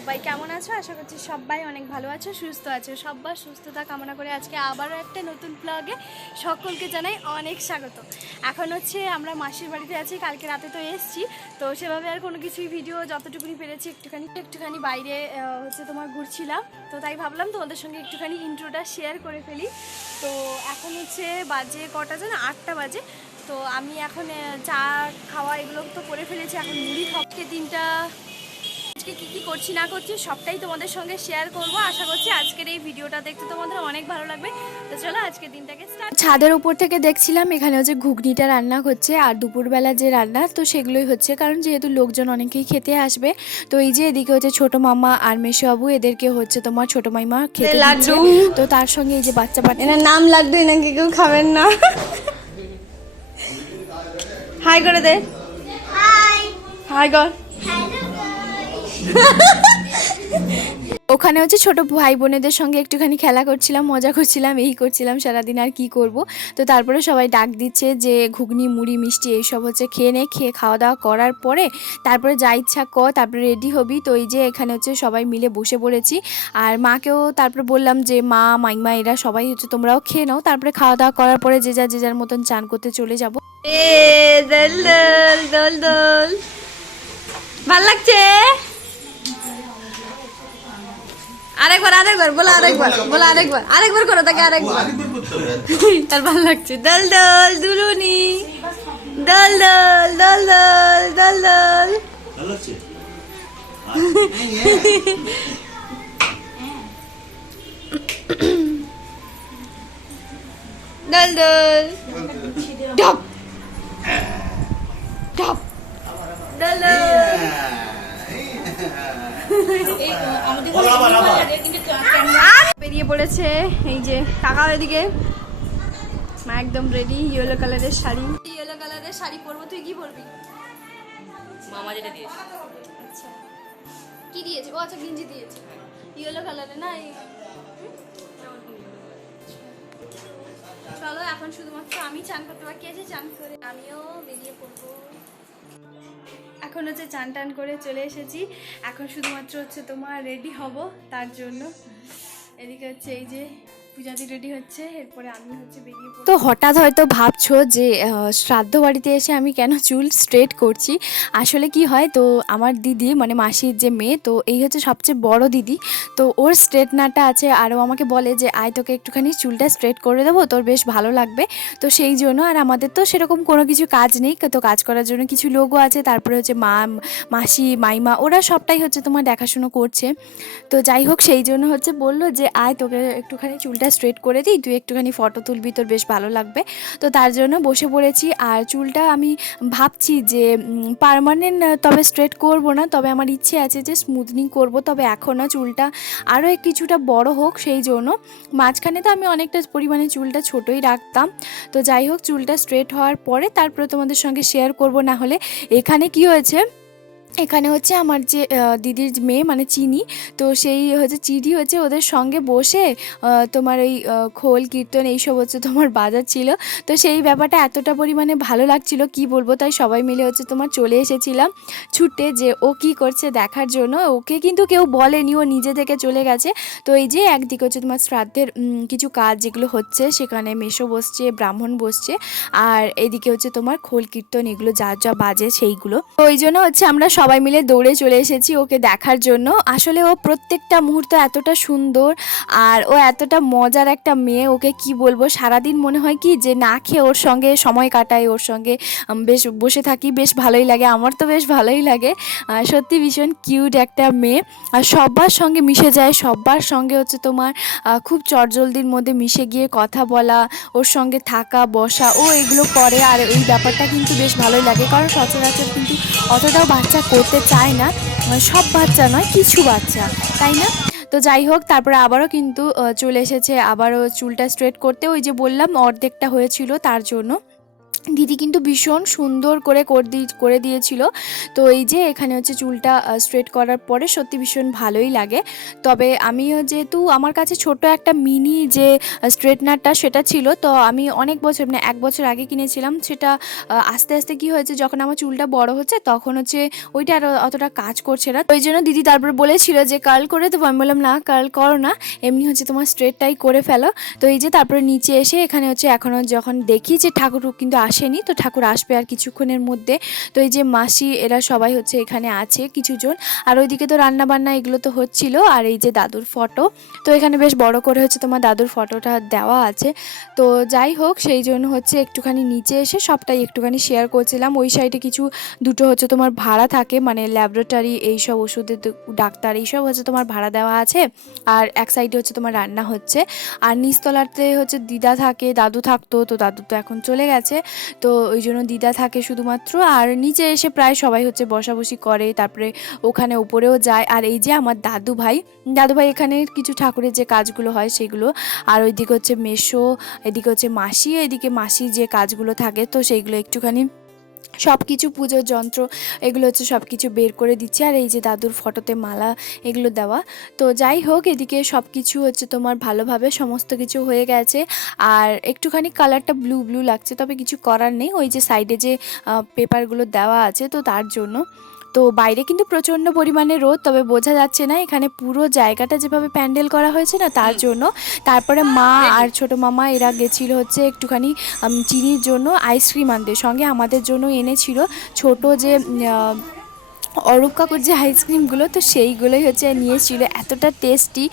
সবাই কেমন আছো? আশা করছি সবাই অনেক ভালো আছো, সুস্থ আছো। সবার সুস্থতা কামনা করে আজকে আবারও একটা নতুন ব্লগে সকলকে জানাই অনেক স্বাগত। এখন হচ্ছে আমরা মাসির বাড়িতে আছি, কালকে রাতে তো এসছি, তো সেভাবে আর কোনো কিছুই ভিডিও যতটুকুনি পেরেছি একটুখানি বাইরে হচ্ছে তোমার ঘুরছিলাম, তো তাই ভাবলাম তোমাদের সঙ্গে একটুখানি ইন্ট্রোটা শেয়ার করে ফেলি। তো এখন হচ্ছে বাজে কটা যেন 8টা বাজে। তো আমি এখন চা খাওয়া এগুলো তো করে ফেলেছি, এখন মুড়ি খাওয়াকে দিনটা আজকে কী করছি না করছি সবটাই তোমাদের সঙ্গে শেয়ার করব। আশা করছি আজকের এই ভিডিওটা দেখতে তোমাদের অনেক ভালো লাগবে। তো চলো আজকের দিনটাকে স্টার্ট। ছাদের উপর থেকে দেখছিলাম এখানে হচ্ছে ঘুগনিটা রান্না হচ্ছে, আর দুপুরবেলা যে রান্না তো সেগুলোই হচ্ছে, কারণ যেহেতু লোকজন অনেকেই খেতে আসবে। তো এই যে এদিকে হচ্ছে ছোট মামা আর মেশোবাবু, এদেরকে হচ্ছে তোমার ছোট মাইমা খেতে দিচ্ছে। তো তার সঙ্গে এই যে বাচ্চা এনার নাম লাড্ডু, এনাকে কেউ খাবেন না। হাই করে দে, হাই কর। ওখানে হচ্ছে ছোট ভাই বোনেদের সঙ্গে একটুখানি খেলা করছিলাম, মজা করছিলাম, এই করছিলাম সারাদিন, আর কি করব। তো তারপরে সবাই ডাক দিচ্ছে যে ঘুগনি মুড়ি মিষ্টি এইসব হচ্ছে খেয়ে নে, খেয়ে খাওয়া দাওয়া করার পরে তারপরে যা ইচ্ছা কর, তারপরে রেডি হবি। তো এই যে এখানে হচ্ছে সবাই মিলে বসে পড়েছি, আর মাকেও তারপরে বললাম যে মা মাইমা এরা সবাই হচ্ছে তোমরাও খেয়ে নাও, তারপরে খাওয়া দাওয়া করার পরে যে যার মতন চান করতে চলে যাবো। দোল দোল দোল দোল, ভাল লাগছে। আরেকবার আরেকবার করো তাকে, আরেকবার তার ভালো লাগছে। দল দল দুলুনি, দল দল দল দল দল দল, দল দল ডপ ডপ দল দল। বেরিয়ে পড়েছে এই যে কাকা, ওইদিকে মা একদম রেডি, ইয়েলো কালারের শাড়ি, ইয়েলো কালারের শাড়ি পরবো। তুই কি পরবি? মামা যেটা দিয়েছে। আচ্ছা কি দিয়েছে? ও আচ্ছা গিঞ্জি দিয়েছে ইয়েলো কালারের না। চলো এখন শুধুমাত্র আমি চান করতে বাকি আছে, চান করে আমিও বেরিয়ে পড়বো। এখন হচ্ছে চান টান করে চলে এসেছি, এখন শুধুমাত্র হচ্ছে তোমার রেডি হব তার জন্য। এদিকে হচ্ছে এই যে পূজাদি রেডি হচ্ছে, এরপরে আমি হচ্ছে বেরিয়ে পড়ব। তো হঠাৎ হয়তো ভাবছো যে শ্রাদ্ধ বাড়িতে এসে আমি কেন চুল স্ট্রেট করছি। আসলে কি হয়, তো আমার দিদি মানে মাসির যে মেয়ে, তো এই হচ্ছে সবচেয়ে বড় দিদি, তো ওর স্ট্রেটনারটা আছে, আরও আমাকে বলে যে আয় তোকে একটুখানি চুলটা স্ট্রেট করে দেবো, তোর বেশ ভালো লাগবে। তো সেই জন্য, আর আমাদের তো সেরকম কোনো কিছু কাজ নেই, তো কাজ করার জন্য কিছু লোকও আছে, তারপরে হচ্ছে মা মাসি মাইমা ওরা সবটাই হচ্ছে তোমার দেখাশুনো করছে। তো যাই হোক, সেই জন্য হচ্ছে বললো যে আয় তোকে একটুখানি চুলটা স্ট্রেট করে দিই, তুই একটুখানি ফটো তুলবি, তোর বেশ ভালো লাগবে। তো তার জন্য বসে পড়েছি, আর চুলটা আমি ভাবছি যে পার্মানেন্ট তবে স্ট্রেট করব না, তবে আমার ইচ্ছে আছে যে স্মুথনিং করব, তবে এখন না, চুলটা আরও কিছুটা বড় হোক, সেই জন্য। মাঝখানে তো আমি অনেকটা পরিমাণে চুলটা ছোটোই রাখতাম। তো যাই হোক, চুলটা স্ট্রেট হওয়ার পরে তারপরে তোমাদের সঙ্গে শেয়ার করব। না হলে এখানে কি হয়েছে, এখানে হচ্ছে আমার যে দিদির মেয়ে মানে চিনি, তো সেই হচ্ছে চিনি হচ্ছে ওদের সঙ্গে বসে তোমার ওই খোল কীর্তন এইসব হচ্ছে তোমার বাজাচ্ছিল। তো সেই ব্যাপারটা এতটা পরিমাণে ভালো লাগছিল কি বলবো, তাই সবাই মিলে হচ্ছে তোমার চলে এসেছিলাম ছুটে, যে ও কি করছে দেখার জন্য। ওকে কিন্তু কেউ বলেনি, ও নিজে থেকে চলে গেছে। তো এই যে একদিকে হচ্ছে তোমার শ্রাদ্ধের কিছু কাজ যেগুলো হচ্ছে, সেখানে মেশো বসছে, ব্রাহ্মণ বসছে, আর এদিকে হচ্ছে তোমার খোল কীর্তন এগুলো যা যা বাজে সেইগুলো। তো ওই জন্য হচ্ছে আমরা সবাই মিলে দৌড়ে চলে এসেছি ওকে দেখার জন্য। আসলে ও প্রত্যেকটা মুহূর্ত এতটা সুন্দর, আর ও এতটা মজার একটা মেয়ে, ওকে কি বলবো, সারাদিন মনে হয় কি যে না খেয়ে ওর সঙ্গে সময় কাটাই, ওর সঙ্গে বেশ বসে থাকি, বেশ ভালোই লাগে, আমার তো বেশ ভালোই লাগে। সত্যি ভীষণ কিউট একটা মেয়ে, আর সবার সঙ্গে মিশে যায়, সবার সঙ্গে হচ্ছে তোমার খুব চটজলদির মধ্যে মিশে গিয়ে কথা বলা, ওর সঙ্গে থাকা বসা, ও এগুলো করে। আর এই ব্যাপারটা কিন্তু বেশ ভালোই লাগে, কারণ সচরাচর কিন্তু অতটাও বাচ্চা করতে চায় না, সব বাচ্চা নয়, কিছু বাচ্চা, তাই না? তো যাই হোক, তারপরে আবারও কিন্তু চলে এসেছে আবারও চুলটা স্ট্রেট করতে, ওই যে বললাম অর্ধেকটা হয়েছিল তার জন্য। দিদি কিন্তু ভীষণ সুন্দর করে দিয়েছিল। তো এই যে এখানে হচ্ছে চুলটা স্ট্রেট করার পরে সত্যি ভীষণ ভালোই লাগে। তবে আমিও যেহেতু আমার কাছে ছোট একটা মিনি যে স্ট্রেটনারটা সেটা ছিল, তো আমি অনেক বছর মানে 1 বছর আগে কিনেছিলাম সেটা। আস্তে আস্তে কি হয়েছে, যখন আমার চুলটা বড় হচ্ছে তখন হচ্ছে ওইটা আর অতটা কাজ করছে না। ওই জন্য দিদি তারপরে বলেছিল যে কার্ল করে দেবো। আমি বললাম না, কার্ল করো না, এমনি হচ্ছে তোমার স্ট্রেটটাই করে ফেলো। তো এই যে তারপরে নিচে এসে এখানে হচ্ছে এখনও যখন দেখি যে ঠাকুর কিন্তু আসেনি, তো ঠাকুর আসবে আর কিছুক্ষণের মধ্যে। তো এই যে মাসি এরা সবাই হচ্ছে এখানে আছে কিছুজন, আর ওইদিকে তো রান্না বান্না এগুলো তো হচ্ছিল। আর এই যে দাদুর ফটো, তো এখানে বেশ বড় করে হচ্ছে তোমার দাদুর ফটোটা দেওয়া আছে। তো যাই হোক, সেই জন্য হচ্ছে একটুখানি নিচে এসে সবটাই একটুখানি শেয়ার করছিলাম। ওই সাইডে কিছু দুটো হচ্ছে তোমার ভাড়া থাকে, মানে ল্যাবরেটরি এইসব ওষুধের ডাক্তার এইসব হচ্ছে তোমার ভাড়া দেওয়া আছে। আর এক সাইডে হচ্ছে তোমার রান্না হচ্ছে। আর নিচতলাতে হচ্ছে দিদা থাকে, দাদু থাকতো, তো দাদু তো এখন চলে গেছে। তো ওই জন্য দিদা থাকে শুধুমাত্র। আর নিচে এসে প্রায় সবাই হচ্ছে বসাবসি করে, তারপরে ওখানে উপরেও যায়। আর এই যে আমার দাদু ভাই এখানে কিছু ঠাকুরের যে কাজগুলো হয় সেগুলো। আর ওইদিকে হচ্ছে মেসো, এদিকে হচ্ছে মাসি, এদিকে মাসি যে কাজগুলো থাকে তো সেইগুলো একটুখানি সব কিছু পুজোর যন্ত্র এগুলো হচ্ছে সব কিছু বের করে দিচ্ছে। আর এই যে দাদুর ফটোতে মালা এগুলো দেওয়া। তো যাই হোক, এদিকে সব কিছু হচ্ছে তোমার ভালোভাবে সমস্ত কিছু হয়ে গেছে। আর একটুখানি কালারটা ব্লু ব্লু লাগছে, তবে কিছু করার নেই, ওই যে সাইডে যে পেপারগুলো দেওয়া আছে তো তার জন্য। তো বাইরে কিন্তু প্রচণ্ড পরিমাণে রোদ, তবে বোঝা যাচ্ছে না, এখানে পুরো জায়গাটা যেভাবে প্যান্ডেল করা হয়েছে না তার জন্য। তারপরে মা আর ছোটো মামা এরা গেছিলো হচ্ছে একটুখানি চিনির জন্য আইসক্রিম আনতে, সঙ্গে আমাদের জন্য এনেছিল ছোট যে অরূপ কাকুর যে আইসক্রিমগুলো, তো সেইগুলোই হচ্ছে নিয়েছিল। এতটা টেস্টি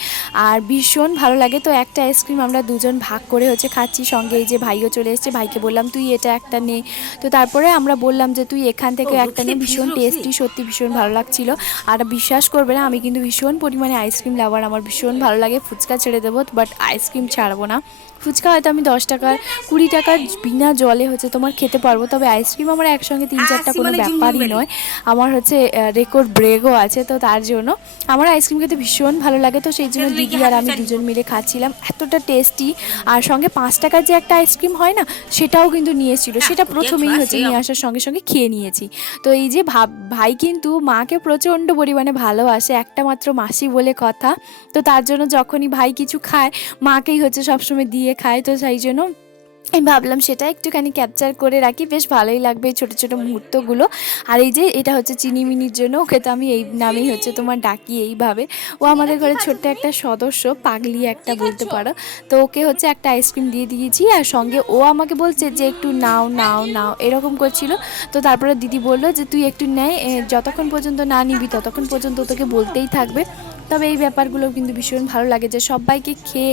আর ভীষণ ভালো লাগে। তো একটা আইসক্রিম আমরা দুজন ভাগ করে হচ্ছে খাচ্ছি, সঙ্গে এই যে ভাইও চলে এসেছে, ভাইকে বললাম তুই এটা একটা নে। তো তারপরে আমরা বললাম যে তুই এখান থেকে একটা নে, ভীষণ টেস্টি, সত্যি ভীষণ ভালো লাগছিল। আর বিশ্বাস করবে না, আমি কিন্তু ভীষণ পরিমাণে আইসক্রিম লাভার, আমার ভীষণ ভালো লাগে। ফুচকা ছেড়ে দেবো, বাট আইসক্রিম ছাড়বো না। ফুচকা হয়তো আমি 10 টাকার 20 টাকার বিনা জলে হচ্ছে তোমার খেতে পারবো, তবে আইসক্রিম আমার একসঙ্গে 3-4টা কোনো ব্যাপারই নয়। আমার হচ্ছে রেকর্ড ব্রেকও আছে, তো তার জন্য আমার আইসক্রিম খেতে ভীষণ ভালো লাগে। তো সেই জন্য দিদি আর আমি দুজন মিলে খাচ্ছিলাম, এতটা টেস্টি। আর সঙ্গে 5 টাকার যে একটা আইসক্রিম হয় না, সেটাও কিন্তু নিয়েছিল, সেটা প্রথমেই হচ্ছে নিয়ে আসার সঙ্গে সঙ্গে খেয়ে নিয়েছি। তো এই যে ভাই কিন্তু মাকে প্রচণ্ড পরিমাণে ভালোবাসে, একটা মাত্র মাসি বলে কথা। তো তার জন্য যখনই ভাই কিছু খায় মাকেই হচ্ছে সবসময় দিয়ে খায়। তো সেই জন্য আমি ভাবলাম সেটা একটুখানি ক্যাপচার করে রাখি, বেশ ভালোই লাগবে ছোটো ছোটো মুহূর্তগুলো। আর এই যে এটা হচ্ছে চিনিমিনির জন্য, ওকে তো আমি এই নামেই হচ্ছে তোমার ডাকি এইভাবে। ও আমাদের ঘরে ছোট্ট একটা সদস্য, পাগলি একটা বলতে পারো। তো ওকে হচ্ছে একটা আইসক্রিম দিয়ে দিয়েছি, আর সঙ্গে ও আমাকে বলছে যে একটু নাও নাও নাও এরকম করছিল। তো তারপরে দিদি বললো যে তুই একটু নেয়, যতক্ষণ পর্যন্ত না নিবি ততক্ষণ পর্যন্ত তোকে বলতেই থাকবে। তবে এই ব্যাপারগুলো কিন্তু ভীষণ ভালো লাগে যে সবাইকে খেয়ে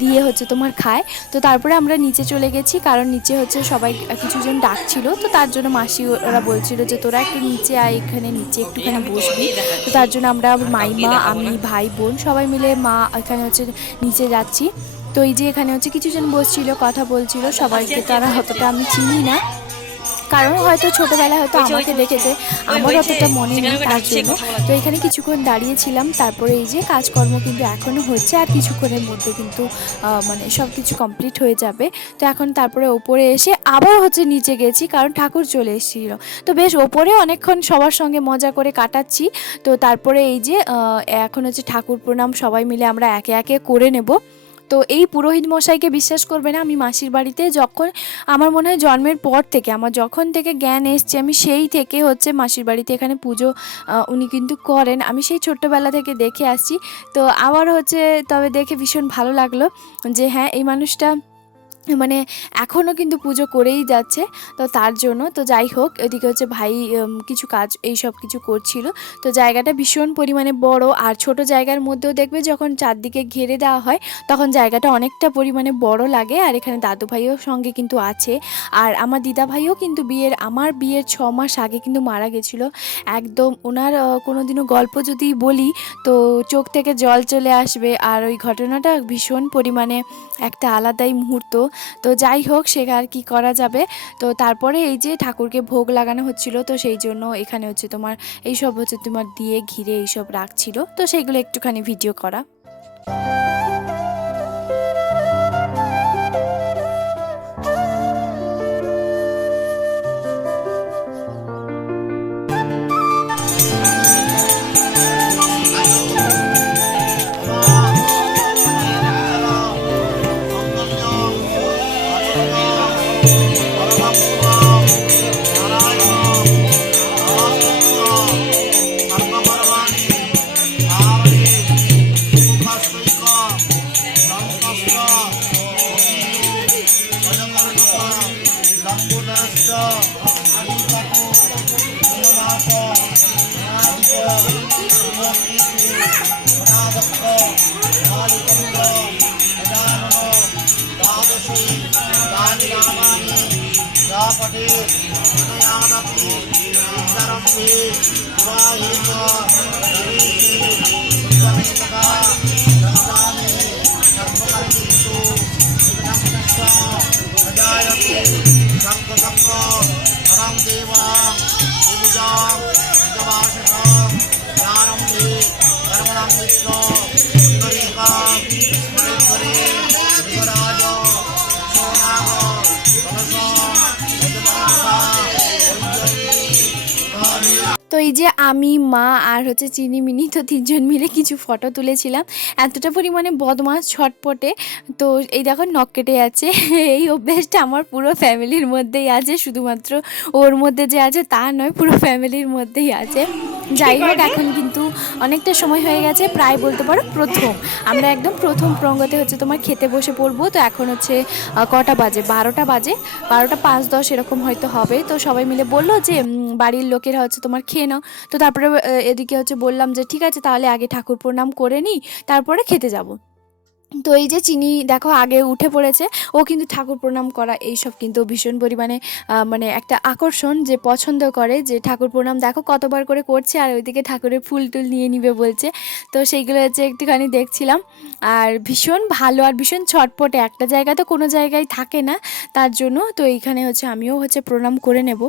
দিয়ে হচ্ছে তোমার খায়। তো তারপরে আমরা নিচে চলে গেছি, কারণ নিচে হচ্ছে সবাই কিছুজন ডাকছিল, তো তার জন্য মাসি ওরা বলছিল যে তোরা একটু নিচে আয়, এখানে নিচে একটুখানি বসবি। তো তার জন্য আমরা মাইমা, আমি, ভাই, বোন সবাই মিলে মা এখানে হচ্ছে নিচে যাচ্ছি। তো এই যে এখানে হচ্ছে কিছুজন বসছিল, কথা বলছিল, সবাইকে তারা অতটা আমি চিনি না, কারণ হয়তো ছোটোবেলায় হয়তো আমাকে দেখেছে, আমার অতটা মনে নেই তার জন্য। তো এখানে কিছুক্ষণ দাঁড়িয়েছিলাম, তারপরে এই যে কাজকর্ম কিন্তু এখনও হচ্ছে, আর কিছুক্ষণের মধ্যে কিন্তু মানে সব কিছু কমপ্লিট হয়ে যাবে। তো এখন তারপরে ওপরে এসে আবার হচ্ছে নিচে গেছি, কারণ ঠাকুর চলে এসেছিলো। তো বেশ ওপরে অনেকক্ষণ সবার সঙ্গে মজা করে কাটাচ্ছি। তো তারপরে এই যে এখন হচ্ছে ঠাকুর প্রণাম সবাই মিলে আমরা একে একে করে নেব। তো এই পুরোহিত মশাইকে বিশ্বাস করবে না, আমি মাসির বাড়িতে যখন আমার মনে হয় জন্মের পর থেকে, আমার যখন থেকে জ্ঞান এসছে আমি সেই থেকে হচ্ছে মাসির বাড়িতে এখানে পুজো উনি কিন্তু করেন, আমি সেই ছোট্টবেলা থেকে দেখে আসছি। তো আবার হচ্ছে তবে দেখে ভীষণ ভালো লাগলো যে হ্যাঁ এই মানুষটা মানে এখনও কিন্তু পুজো করেই যাচ্ছে। তো তার জন্য তো যাই হোক, এদিকে হচ্ছে ভাই কিছু কাজ এই সব কিছু করছিল। তো জায়গাটা ভীষণ পরিমাণে বড়, আর ছোট জায়গার মধ্যেও দেখবে যখন চারদিকে ঘিরে দেওয়া হয় তখন জায়গাটা অনেকটা পরিমাণে বড় লাগে। আর এখানে দাদু ভাইও সঙ্গে কিন্তু আছে, আর আমার দিদা ভাইও কিন্তু আমার বিয়ের 6 মাস আগে কিন্তু মারা গেছিলো একদম। ওনার কোনোদিনও গল্প যদি বলি তো চোখ থেকে জল চলে আসবে, আর ওই ঘটনাটা ভীষণ পরিমাণে একটা আলাদাই মুহূর্ত। তো যাই হোক, সে আর কি করা যাবে। তো তারপরে এই যে ঠাকুরকে ভোগ লাগানো হচ্ছিল, তো সেই জন্য এখানে হচ্ছে তোমার এইসব হচ্ছে তোমার দিয়ে ঘিরে এইসব রাখছিল, তো সেইগুলো একটুখানি ভিডিও করা। তো এই যে আমি, মা আর হচ্ছে চিনি মিনি, তো তিনজন মিলে কিছু ফটো তুলেছিলাম। এতটা পরিমাণে বদমাস ছটপটে, তো এই দেখো নখ কেটে যাচ্ছে। এই অভ্যেসটা আমার পুরো ফ্যামিলির মধ্যেই আছে, শুধুমাত্র ওর মধ্যে যে আছে তা নয়, পুরো ফ্যামিলির মধ্যেই আছে। যাই হোক, এখন কিন্তু অনেকটা সময় হয়ে গেছে, প্রায় বলতে পারো আমরা একদম প্রথম প্রঙ্গতে হচ্ছে তোমার খেতে বসে পড়বো। তো এখন হচ্ছে কটা বাজে, 12টা বাজে, 12টা 5-10 এরকম হয়তো হবে। তো সবাই মিলে বললো যে বাড়ির লোকেরা হচ্ছে তোমার খেয়ে নাও। তো তারপরে এদিকে হচ্ছে বললাম যে ঠিক আছে, তাহলে আগে ঠাকুর প্রণাম করে নিই, তারপরে খেতে যাব। তো এই যে চিনি দেখো আগে উঠে পড়েছে, ও কিন্তু ঠাকুর প্রণাম করা এইসব কিন্তু ভীষণ পরিমাণে মানে একটা আকর্ষণ, যে পছন্দ করে, যে ঠাকুর প্রণাম দেখো কতবার করে করছে, আর ওইদিকে ঠাকুরের ফুল টুল নিয়ে নিবে বলছে। তো সেইগুলো হচ্ছে একটুখানি দেখছিলাম। আর ভীষণ ভালো আর ভীষণ ছটপটে, একটা জায়গা তো কোনো জায়গায় থাকে না, তার জন্য তো এইখানে হচ্ছে আমিও হচ্ছে প্রণাম করে নেব।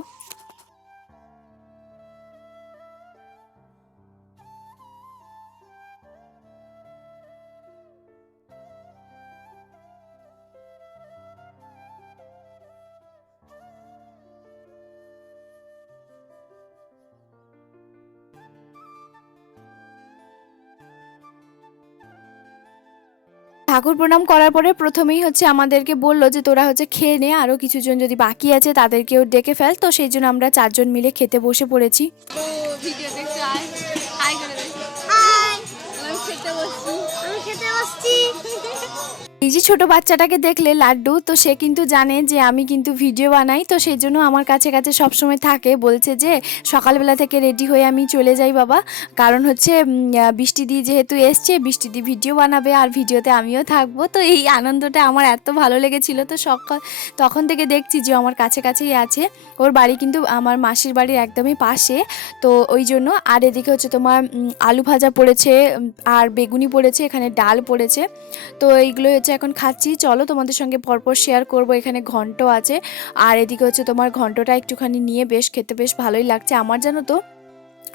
ঠাকুর প্রণাম করার পরে প্রথমেই হচ্ছে আমাদেরকে বললো যে তোরা হচ্ছে খেয়ে নে, আরও কিছুজন যদি বাকি আছে তাদেরকেও ডেকে ফেল। তো সেই জন্য আমরা 4জন মিলে খেতে বসে পড়েছি। ভিডিও দেখতে আয়, হাই করে দে। হাই, আমি খেতে বসছি। এই যে ছোট বাচ্চাটাকে দেখলে লাড্ডু, তো সে কিন্তু জানে যে আমি কিন্তু ভিডিও বানাই, তো সেই জন্য আমার কাছে কাছে সবসময় থাকে, বলছে যে সকালবেলা থেকে রেডি হয়ে আমি চলে যাই বাবা, কারণ হচ্ছে বৃষ্টিদি যেহেতু এসছে, বৃষ্টিদি ভিডিও বানাবে আর ভিডিওতে আমিও থাকবো। তো এই আনন্দটা আমার এত ভালো লেগেছিল। তো তখন থেকে দেখছি যে আমার কাছে কাছেই আছে, ওর বাড়ি কিন্তু আমার মাসির বাড়ির একদমই পাশে। তো ওই জন্য, আর এদিকে হচ্ছে তোমার আলু ভাজা পড়েছে, আর বেগুনি পড়েছে, এখানে ডাল পড়েছে। তো এইগুলো হচ্ছে এখন খাচ্ছি। চলো তোমাদের সঙ্গে পরপর শেয়ার করব। এখানে ঘন্ট আছে, আর এদিকে হচ্ছে তোমার ঘন্টটা একটুখানি নিয়ে বেশ খেতে বেশ ভালোই লাগছে আমার, জানো তো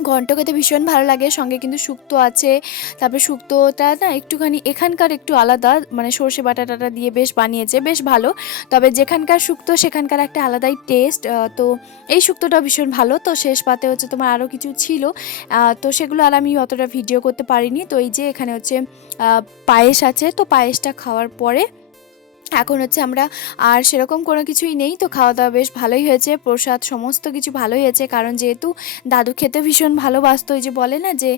ঘন্ট খেতে ভীষণ ভালো লাগে। সঙ্গে কিন্তু শুক্তো আছে, তারপরে শুক্তোটা না একটুখানি এখানকার একটু আলাদা, মানে সর্ষে বাটাটা দিয়ে বেশ বানিয়েছে, বেশ ভালো। তবে যেখানকার শুক্তো সেখানকার একটা আলাদাই টেস্ট। তো এই শুক্তোটা ভীষণ ভালো। তো শেষ পাতে হচ্ছে তোমার আরও কিছু ছিল, তো সেগুলো আর আমি অতটা ভিডিও করতে পারিনি। তো এই যে এখানে হচ্ছে পায়েস আছে, তো পায়েসটা খাওয়ার পরে এখন হচ্ছে আমরা, আর সেরকম কোনো কিছুই নেই। তো খাওয়া দাওয়া বেশ ভালোই হয়েছে, প্রসাদ সমস্ত কিছু ভালোই হয়েছে, কারণ যেহেতু দাদু খেতে ভীষণ ভালোবাসতো, ওই যে বলে না যে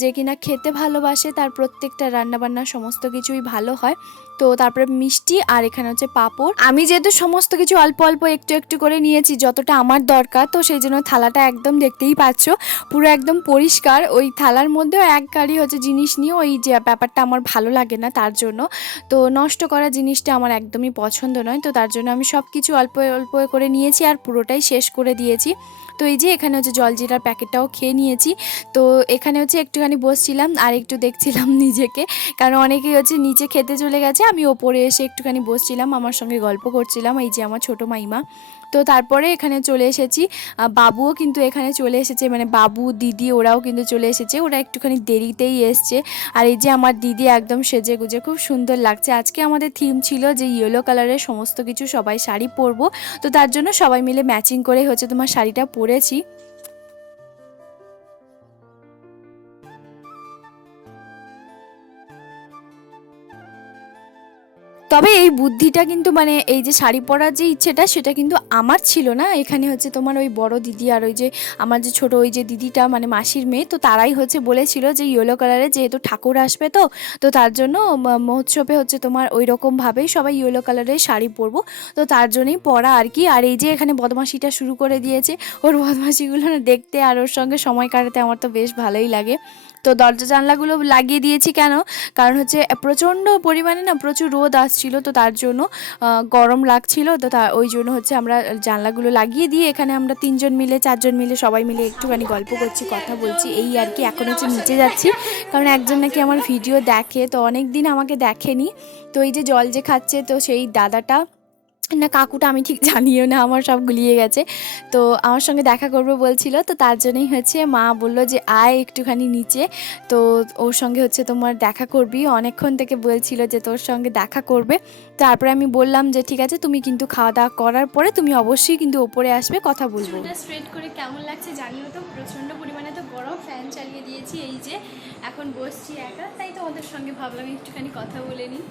যে কিনা খেতে ভালোবাসে তার প্রত্যেকটা রান্নাবান্না সমস্ত কিছুই ভালো হয়। তো তারপরে মিষ্টি, আর এখানে হচ্ছে পাঁপড়। আমি যেহেতু সমস্ত কিছু অল্প অল্প একটু একটু করে নিয়েছি, যতটা আমার দরকার, তো সেই জন্য থালাটা একদম দেখতেই পাচ্ছ পুরো একদম পরিষ্কার। ওই থালার মধ্যেও এক গাড়ি হচ্ছে জিনিস নিয়ে, ওই যে ব্যাপারটা আমার ভালো লাগে না, তার জন্য। তো নষ্ট করা জিনিসটা আমার একদমই পছন্দ নয়, তো তার জন্য আমি সব কিছু অল্প অল্প করে নিয়েছি আর পুরোটাই শেষ করে দিয়েছি। তো এই যে এখানে হচ্ছে জলজিরার প্যাকেটটাও খেয়ে নিয়েছি। তো এখানে হচ্ছে একটুখানি বসছিলাম আর একটু দেখছিলাম নিজেকে, কারণ অনেকেই হচ্ছে নিচে খেতে চলে গেছে, আমি ওপরে এসে একটুখানি বসছিলাম, আমার সঙ্গে গল্প করছিলাম। এই যে আমার ছোটো মাইমা। তো তারপরে এখানে চলে এসেছি, বাবুও কিন্তু এখানে চলে এসেছে, মানে বাবু দিদি ওরাও কিন্তু চলে এসেছে, ওরা একটুখানি দেরিতেই এসছে। আর এই যে আমার দিদি একদম সেজে গুজে খুব সুন্দর লাগছে। আজকে আমাদের থিম ছিল যে ইয়েলো কালারের সমস্ত কিছু, সবাই শাড়ি পরবো, তো তার জন্য সবাই মিলে ম্যাচিং করে হচ্ছে তোমার শাড়িটা পরেছি। তবে এই বুদ্ধিটা কিন্তু মানে এই যে শাড়ি পরার যে ইচ্ছেটা সেটা কিন্তু আমার ছিল না। এখানে হচ্ছে তোমার ওই বড় দিদি আর ওই যে আমার যে ছোট ওই যে দিদিটা মানে মাসির মেয়ে, তো তারাই হচ্ছে বলেছিল যে ইয়েলো কালারে যেহেতু ঠাকুর আসবে তো তার জন্য মহোৎসবে হচ্ছে তোমার ওই রকমভাবেই সবাই ইয়েলো কালারের শাড়ি পরবো, তো তার জন্যই পরা আর কি। আর এই যে এখানে বদমাশিটা শুরু করে দিয়েছে, ওর বদমাশিগুলো না দেখতে আর ওর সঙ্গে সময় কাটাতে আমার তো বেশ ভালোই লাগে। তো দরজা জানলাগুলো লাগিয়ে দিয়েছি কেন, কারণ হচ্ছে প্রচণ্ড পরিমাণে না প্রচুর রোদ আসছিল, তো তার জন্য গরম লাগছিল, তো ওই জন্য হচ্ছে আমরা জানলাগুলো লাগিয়ে দিয়ে এখানে আমরা 3জন মিলে 4জন মিলে সবাই মিলে একটুখানি গল্প করছি, কথা বলছি এই আর কি। এখন হচ্ছে নিচে যাচ্ছি কারণ একজন নাকি আমার ভিডিও দেখে, তো অনেক দিন আমাকে দেখেনি। তো এই যে জল যে খাচ্ছে, তো সেই দাদাটা না কাকুটা আমি ঠিক জানিও না, আমার সব গুলিয়ে গেছে, তো আমার সঙ্গে দেখা করবে বলছিল, তো তার জন্যই হচ্ছে মা বললো যে আয় একটুখানি নিচে, তো ওর সঙ্গে হচ্ছে তোমার দেখা করবি, অনেকক্ষণ থেকে বলছিল যে তোর সঙ্গে দেখা করবে। তারপরে আমি বললাম যে ঠিক আছে, তুমি কিন্তু খাওয়া দাওয়া করার পরে তুমি অবশ্যই কিন্তু ওপরে আসবে, কথা বলবো। স্ট্রেট করে কেমন লাগছে জানিও তো, প্রচণ্ড পরিমাণে তো গরম, ফ্যান চালিয়ে দিয়েছি, এই যে এখন বসছি একা, তাই তো ওদের সঙ্গে ভাবলাম একটুখানি কথা বলে নিই।